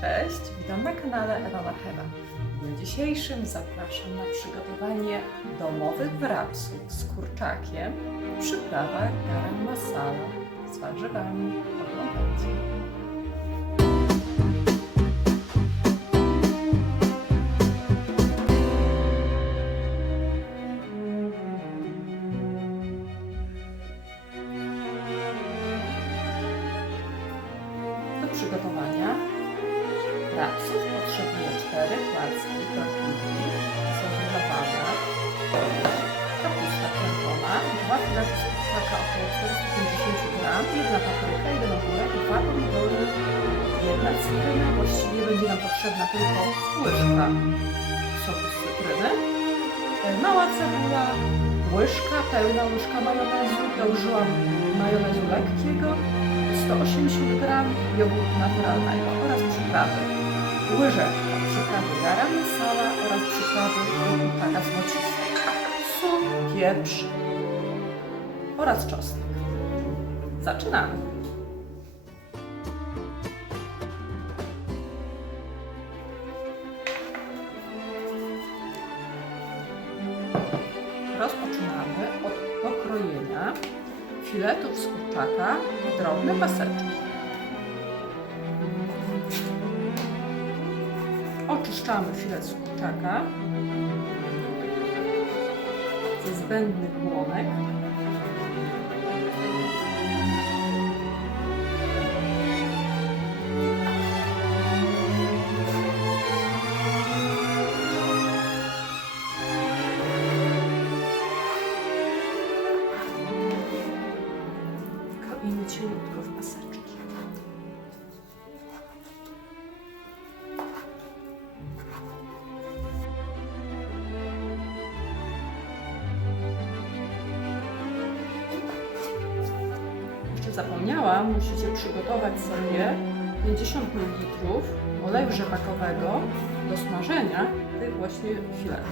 Cześć, witam na kanale Ewa Marchewa. W dniu dzisiejszym zapraszam na przygotowanie domowych wrapsów z kurczakiem w przyprawach garam masala z warzywami. Oglądajcie. Do przygotowania wrapsów potrzebuję 4 placki brokuli zażerowane, kapusta czerwona, 2 filety z kurczaka około 450 g, 1 papryka, 1 ogórek, 2 pomidory, 1 cytryna. Właściwie będzie nam potrzebna tylko łyżka soku z cytryny, mała cebula, pełna łyżka majonezu. Ja użyłam majonezu lekkiego, 180 g jogurtu naturalnego oraz przyprawy. Łyżeczka przyprawy garam masala oraz przyprawy do kurczaka złocistej. Sól, pieprz oraz czosnek. Zaczynamy. Rozpoczynamy od pokrojenia filetów z kurczaka w drobne paseczki. Oczyszczamy filet z kurczaka ze zbędnych błonek. Kroimy cieniutko w paseczki. Zapomniałam, musicie przygotować sobie 50 ml oleju rzepakowego do smażenia tych właśnie filetów.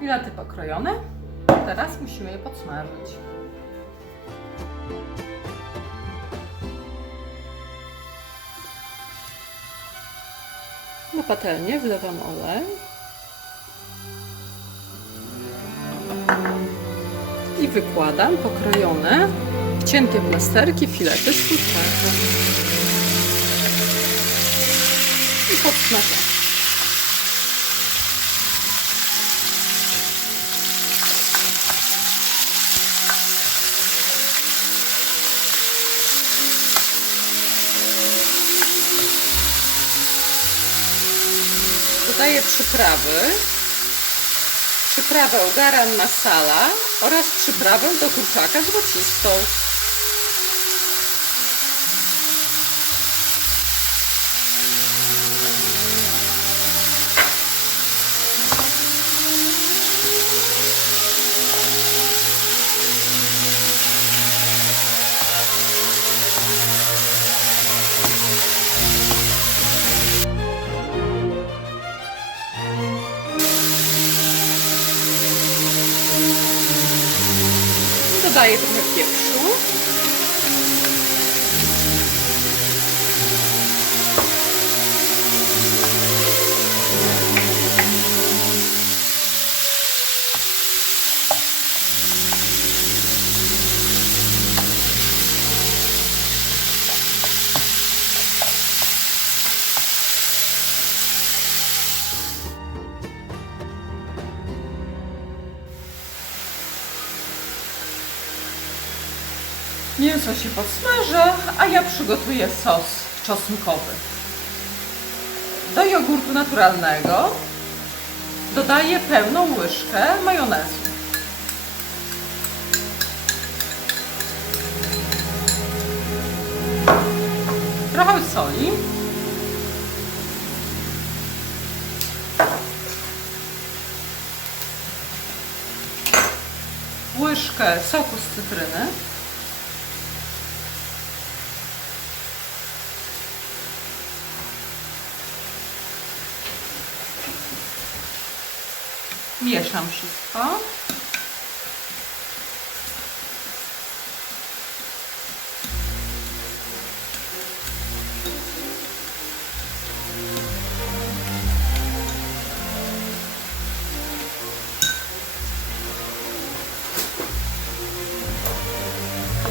Filety pokrojone. Teraz musimy je podsmażyć. Na patelnię wlewam olej i wykładam pokrojone w cienkie plasterki filety z kurczaka i podsmażam. Dodaję przyprawę garam masala oraz przyprawę do kurczaka złocistą. Dodaję trochę pieprzu. Mięso się podsmaża, a ja przygotuję sos czosnkowy. Do jogurtu naturalnego dodaję pełną łyżkę majonezu. Trochę soli. Łyżkę soku z cytryny. Mieszam wszystko.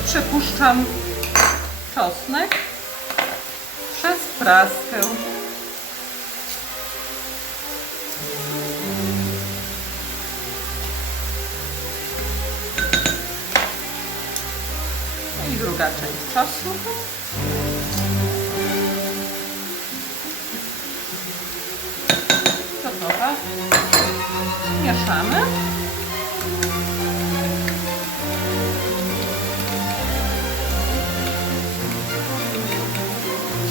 Przepuszczam czosnek przez praskę. I druga część czosnku. Gotowa. Mieszamy.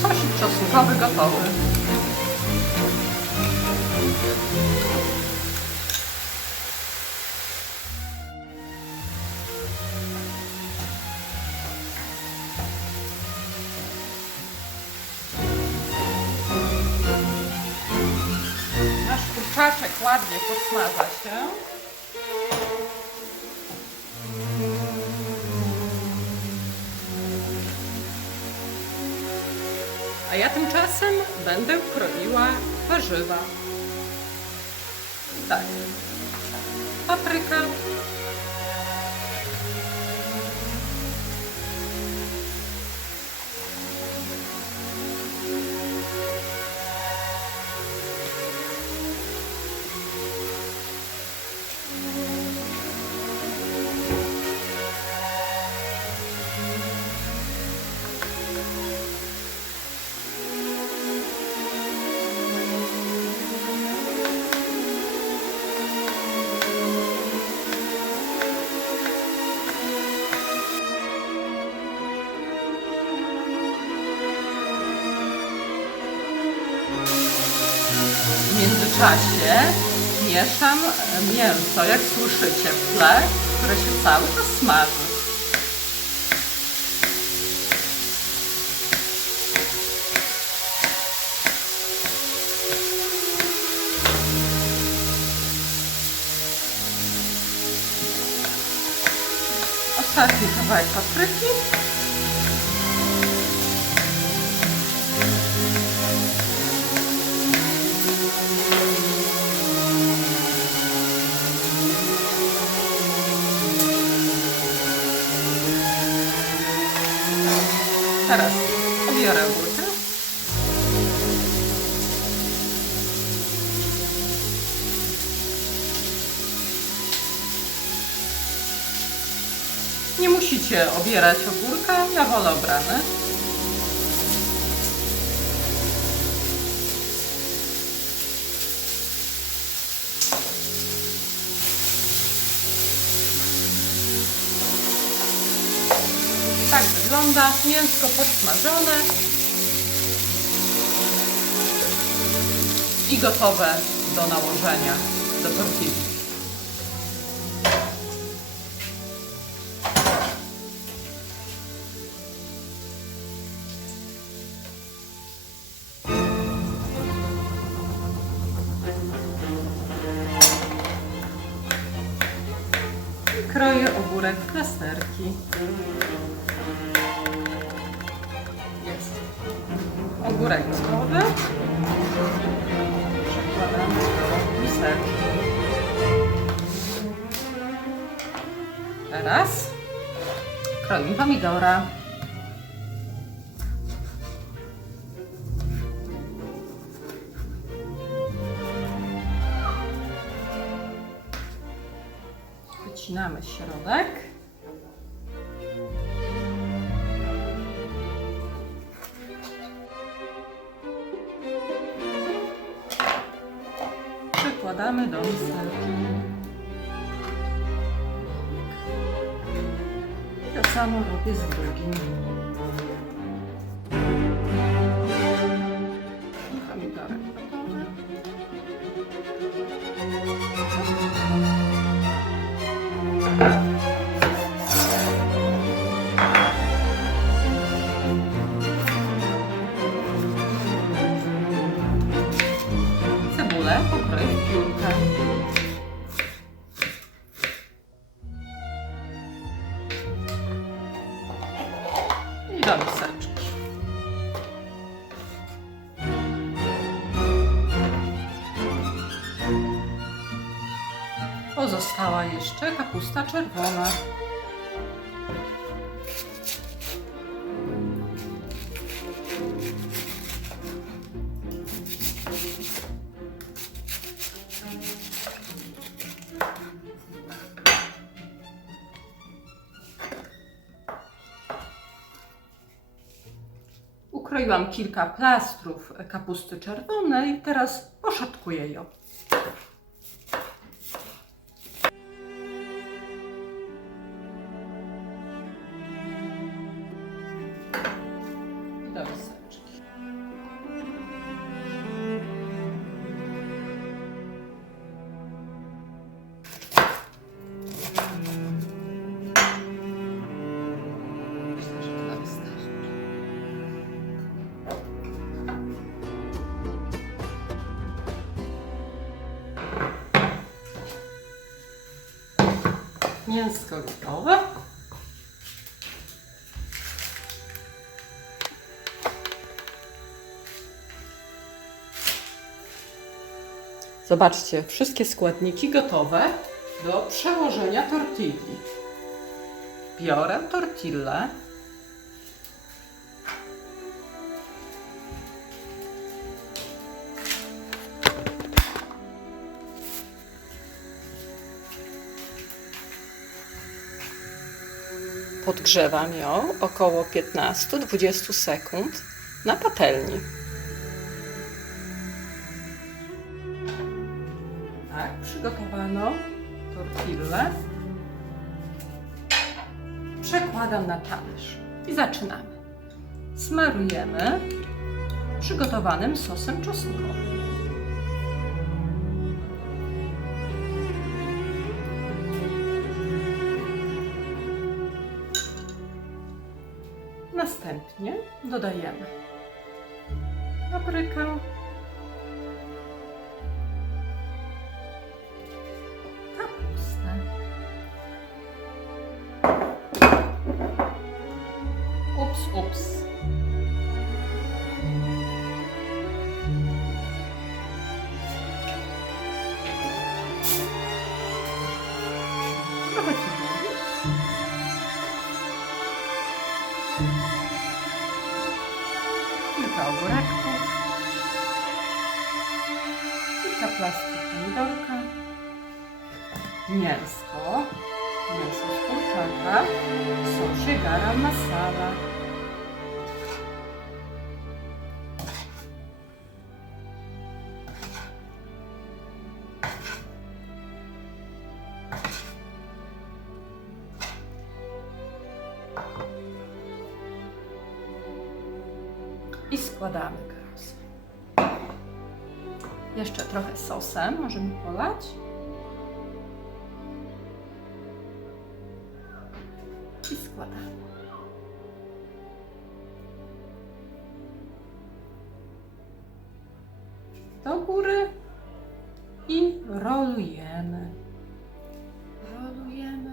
Sosik czosnkowy gotowy. Nasz kurczaczek ładnie posmaża się. A ja tymczasem będę kroiła warzywa. Tak. Papryka. W międzyczasie mieszam mięso, jak słyszycie, w tle, które się cały czas smaży. Ostatni kawałek papryki. Teraz pobiorę ogórkę. Nie musicie obierać ogórka, ja wolę obrane. Tak wygląda mięsko podsmażone i gotowe do nałożenia do tortilli. Kroję ogórek w plasterki. Jest ogórek gotowy. Przekładamy do miseczki. Teraz kroję pomidora. Wycinamy środek. Przekładamy do miseczki. To samo robię z drugim. Pomidorek gotowy. Cebulę pokroję w piórka. do miseczki. Pozostała jeszcze kapusta czerwona. Ukroiłam kilka plastrów kapusty czerwonej, teraz poszatkuję ją. Do miseczki. Myślę, że tyle wystarczy. Mięsko gotowe. Zobaczcie, wszystkie składniki gotowe do przełożenia tortilli. Biorę tortillę. Podgrzewam ją około 15-20 sekund na patelni. Tak, przygotowano tortillę. Przekładam na talerz i zaczynamy. Smarujemy przygotowanym sosem czosnkowym. Następnie dodajemy paprykę, kapustę, ups, trochę cebuli, kilka ogóreczków, kilka plastów pomidorka, mięso z kurczaka w sosie garam masala. I składamy gyros. Jeszcze trochę sosem możemy polać. I składamy. Do góry i rolujemy. Rolujemy.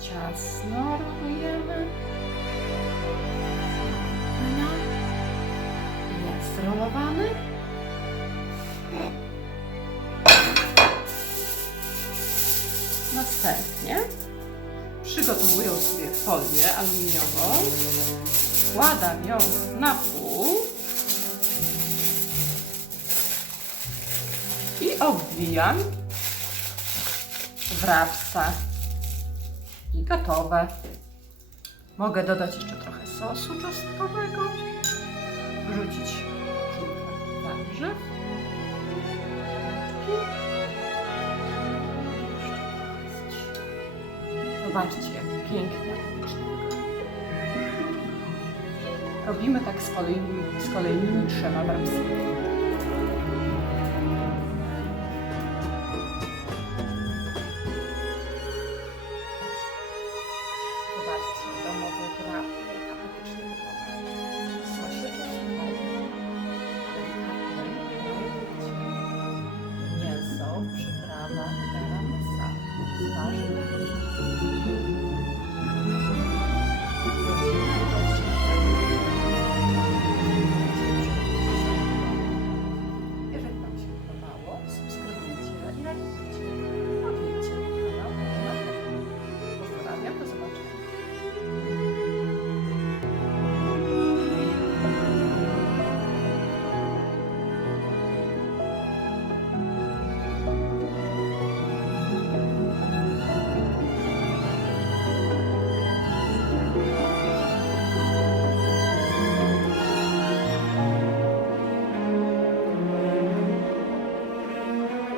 Ciasno rolujemy. Jest rolowany. Następnie przygotowuję sobie folię aluminiową, wkładam ją na pół i obwijam w rapsa i gotowe. Mogę dodać jeszcze trochę sosu czosnkowego, wrzucić kilka warzyw. Zobaczcie, jak pięknie wygląda. Robimy tak z kolejnymi 3 wrapsami.